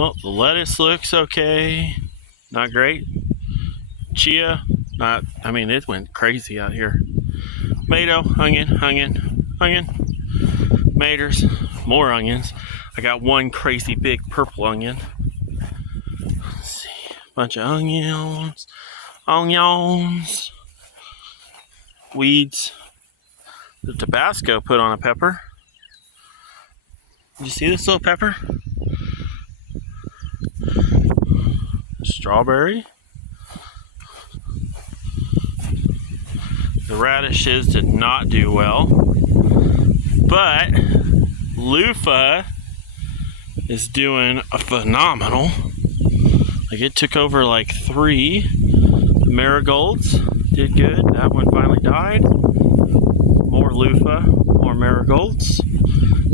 Oh, the lettuce looks okay. Not great. Chia, not, I mean, it went crazy out here. Tomato, onion, tomatoes, more onions. I got one crazy big purple onion. Let's see, bunch of onions, weeds. The Tabasco put on a pepper. Did you see this little pepper? Strawberry. The radishes did not do well, but loofah is doing a phenomenal. Like, it took over like 3 marigolds. Did good. That one finally died. More loofah, more marigolds.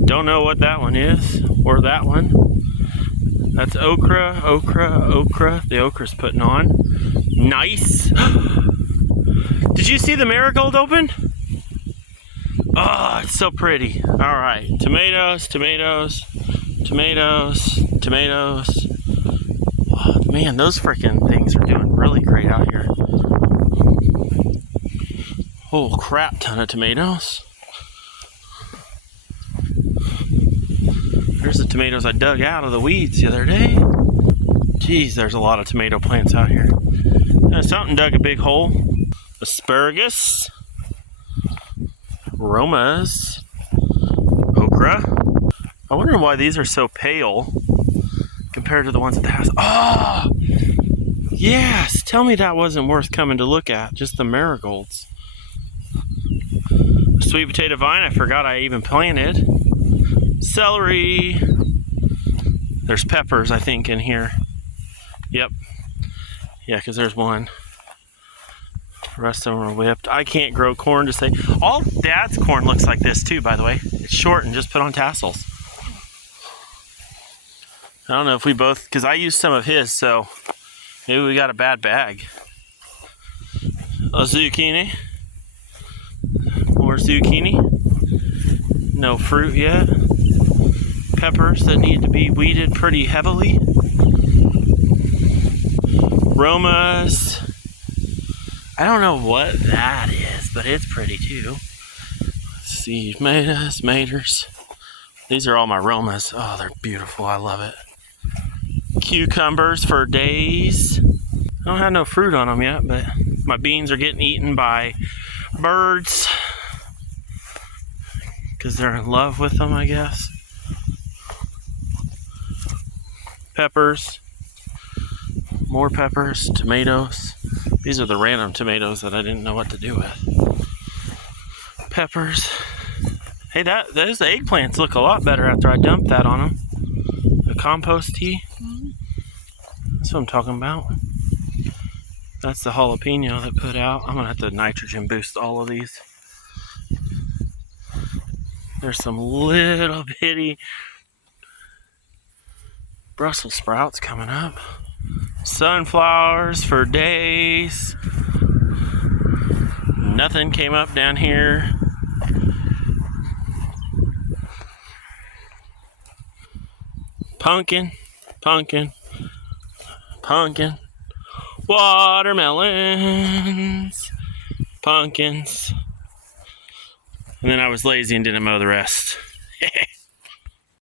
Don't know what that one is, or that one. That's okra. The okra's putting on. Nice. Did you see the marigold open? Oh, it's so pretty. All right, tomatoes. Oh, man, those freaking things are doing really great out here. Whole crap ton of tomatoes. There's the tomatoes I dug out of the weeds the other day. Geez, there's a lot of tomato plants out here. Something dug a big hole. Asparagus, Romas, okra. I wonder why these are so pale compared to the ones at the house. Oh, yes. Tell me that wasn't worth coming to look at. Just the marigolds. Sweet potato vine, I forgot I even planted. Celery. There's peppers, I think, in here. Yep. Yeah, because there's one. The rest of them are whipped. I can't grow corn to say. All Dad's corn looks like this too, by the way. It's short and just put on tassels. I don't know if we both, because I used some of his, so maybe we got a bad bag. A zucchini. More zucchini. No fruit yet. Peppers that need to be weeded pretty heavily. Romas. I don't know what that is, but it's pretty too. Let's see, tomatoes. These are all my Romas. Oh, they're beautiful. I love it. Cucumbers for days. I don't have no fruit on them yet, but my beans are getting eaten by birds because they're in love with them, I guess. Peppers. More peppers, tomatoes. These are the random tomatoes that I didn't know what to do with. Peppers. Hey, those eggplants look a lot better after I dumped that on them. The compost tea. That's what I'm talking about. That's the jalapeno that put out. I'm gonna have to nitrogen boost all of these. There's some little bitty Brussels sprouts coming up. Sunflowers for days. Nothing came up down here. Pumpkin. Watermelons. Pumpkins. And then I was lazy and didn't mow the rest.